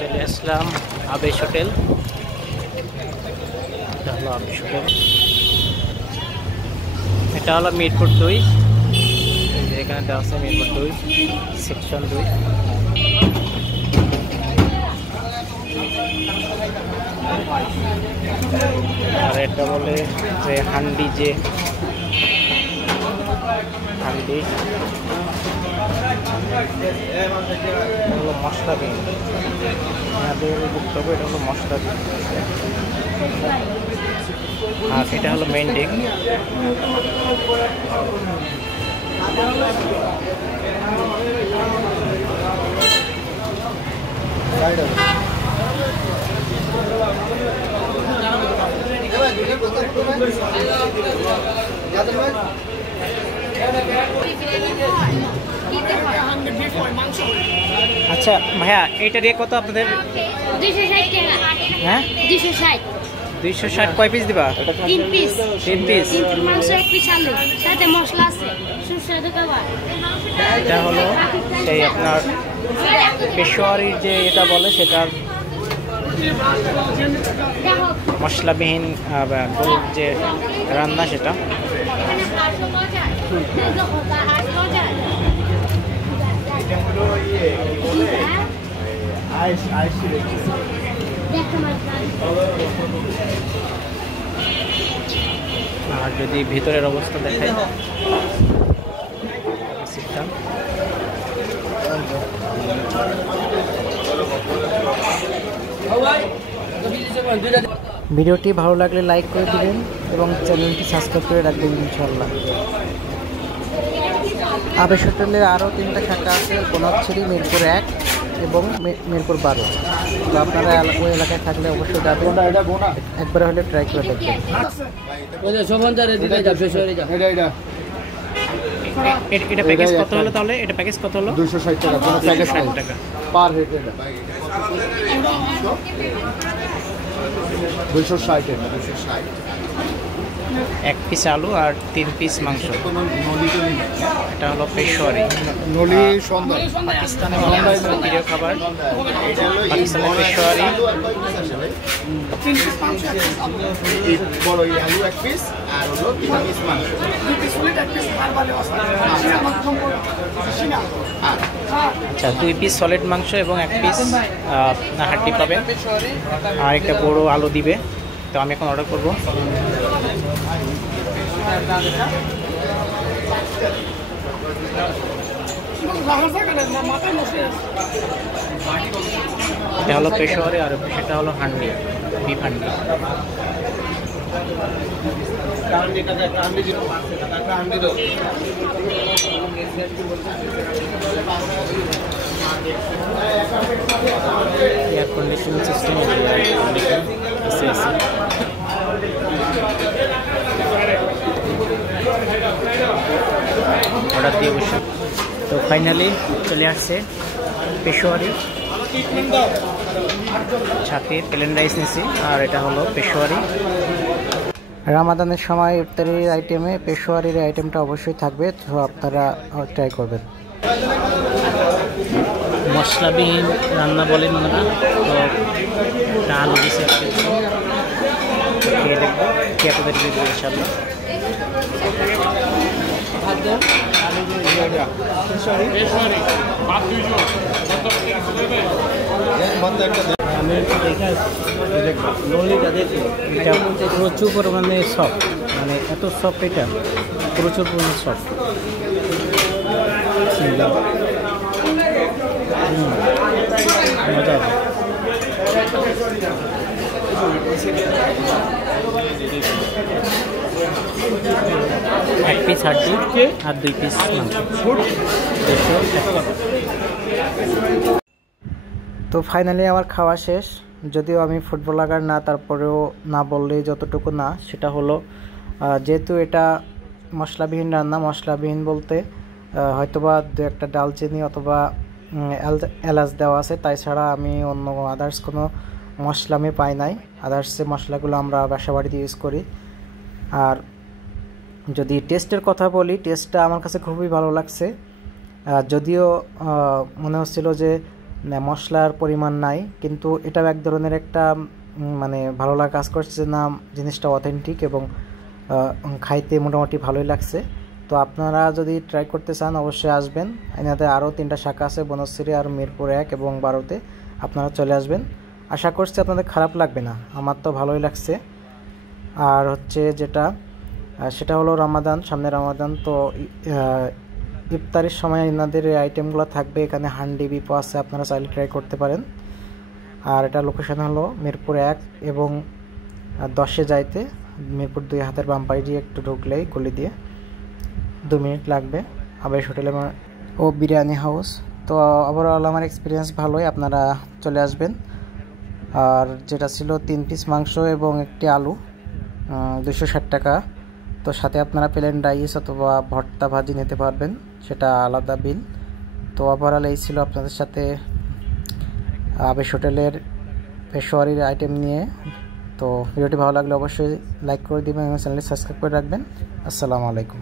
চলে আসলাম আবেশ হোটেল। এটা হলো আবেশ হোটেল, এটা হলো মিরপুর 2। এখানে দেওয়া আছে মিরপুর 2 সেকশন 2। আর এটা বলে যে হান্ডি, যে হান্ডি হলো মশলা বিন, বুঝতে হবে এটা হলো মশলা বিন। আর এটা হলো মেইন ডিশ। আচ্ছা ভাইয়া, এইটা রেট কত আপনাদের? 260 টাকা। হ্যাঁ 260। 260 কয় পিস দিবা? 3 পিস। 3 পিস। 3 পিস মাংস, 1 পিস আলু, সাথে মশলা আছে, সুস্বাদু খাবার। এটা হলো সেই আপনার পেশোয়ারি যে এটা বলে, সেটার মশলাবিহীন গরুর যে রান্না, সেটা। আর যদি ভিতরের অবস্থা দেখাই, সিস্টেম ভিডিওটি ভালো লাগলে লাইক করে দিবেন এবং চ্যানেলটি সাবস্ক্রাইব করে রাখবেন ইনশাআল্লাহ। আবেশ হোটেলের আরও 3টা শাখা আছে, কোনাচ্ছড়ি, মিরপুর 1 এবং মিরপুর 12। তো আপনারা ওই এলাকায় থাকলে অবশ্যই যাবেন, একবার হলে ট্রাই করে দেখবেন। এটা প্যাকেজ কত হলো তাহলে? এটা প্যাকেজ কত হলো? 260 টাকা। 260 টাকা পার হেড। 260 টাকা। 260 1 পিস আলু আর 3 পিস মাংস। এটা হলো পেশোয়ারি নলি সন্ধ্যা, পাকিস্তানের প্রিয় খাবার। পাকিস্তানের পেশোয়ারি বড় আলু 1 পিস আর হলো 3 পিস মাংস। আচ্ছা, 2 পিস সলিড মাংস এবং 1 পিস হাড্ডি পাবেন, আর একটা বড় আলু দিবে। তো আমি এখন অর্ডার করবো। এটা হলো পেশোয়ারি আর সেটা হলো handi, beef handi. Air conditioning system, order দিয়ে বসে। তো ফাইনালি চলে আসছে পেশোয়ারি, সাথে প্লেন রাইস নিয়েছি, আর এটা হলো পেশোয়ারি। রামাদানের সময় ইফতারির আইটেমে পেশোয়ারির আইটেমটা অবশ্যই থাকবে, তো আপনারা ট্রাই করবেন। মশলাবিহীন রান্না বলেন ওনারা। তো একটা আলু দিয়েছে, খেয়ে দেখবো কি আপনাদের রিভিউ ইনশাআল্লাহ। এটা প্রচুর পরিমাণে সফট, মানে এত সফট, এটা প্রচুর পরিমাণে সফট। মজা হবে। 1 পিস হাড্ডি আর 2 পিস মাংস। তো ফাইনালি আমার খাওয়া শেষ। যদিও আমি ফুটবলার না, তারপরেও না বললেই যতটুকু না, সেটা হলো যেহেতু এটা মশলাবিহীন রান্না, মশলাবিহীন বলতে হয়তোবা 2-1টা ডালচিনি অথবা এলাচ দেওয়া আছে, তাই ছাড়া আমি অন্য আদার্স কোনো মশলা আমি পাই নাই। আদার্স যে মশলাগুলো আমরা বাসা বাড়িতে ইউজ করি। আর যদি টেস্টের কথা বলি, টেস্টটা আমার কাছে খুবই ভালো লাগছে। যদিও মনে হচ্ছিল যে মশলার পরিমাণ নাই, কিন্তু এটাও এক ধরনের একটা মানে ভালো লাগা কাজ করছে যে না জিনিসটা অথেন্টিক এবং খাইতে মোটামুটি ভালোই লাগছে। তো আপনারা যদি ট্রাই করতে চান অবশ্যই আসবেন। এনাদের আরও 3টা শাখা আছে, বনশ্রী আর মিরপুর 1 এবং 12-তে। আপনারা চলে আসবেন, আশা করছি আপনাদের খারাপ লাগবে না, আমার তো ভালোই লাগছে। আর হচ্ছে যেটা সেটা হলো রমাদান, সামনে রমাদান, তো ইফতারের সময় এনাদের এই আইটেমগুলো থাকবে। এখানে হান্ডি বিপো আছে, আপনারা চাইলে ট্রাই করতে পারেন। আর এটা লোকেশন হলো মিরপুর 1 এবং 10-এ যাইতে মিরপুর 2 হাতের বাম পায়ে দিয়ে একটু ঢুকলেই গলি দিয়ে 2 মিনিট লাগবে। আবার হোটেলে ও বিরিয়ানি হাউস। তো ওভারঅল আমার এক্সপিরিয়েন্স ভালোই, আপনারা চলে আসবেন। আর যেটা ছিল 3 পিস মাংস এবং একটি আলু, 260 টাকা। তো সাথে আপনারা প্লেন রাইস অথবা ভর্তা ভাজি নিতে পারবেন, সেটা আলাদা বিল। তো ওভারঅল এই ছিল আপনাদের সাথে আবেশ হোটেলের পেশোয়ারির আইটেম নিয়ে। তো ভিডিওটি ভালো লাগলে অবশ্যই লাইক করে দিবেন এবং চ্যানেলটি সাবস্ক্রাইব করে রাখবেন। আসসালামু আলাইকুম।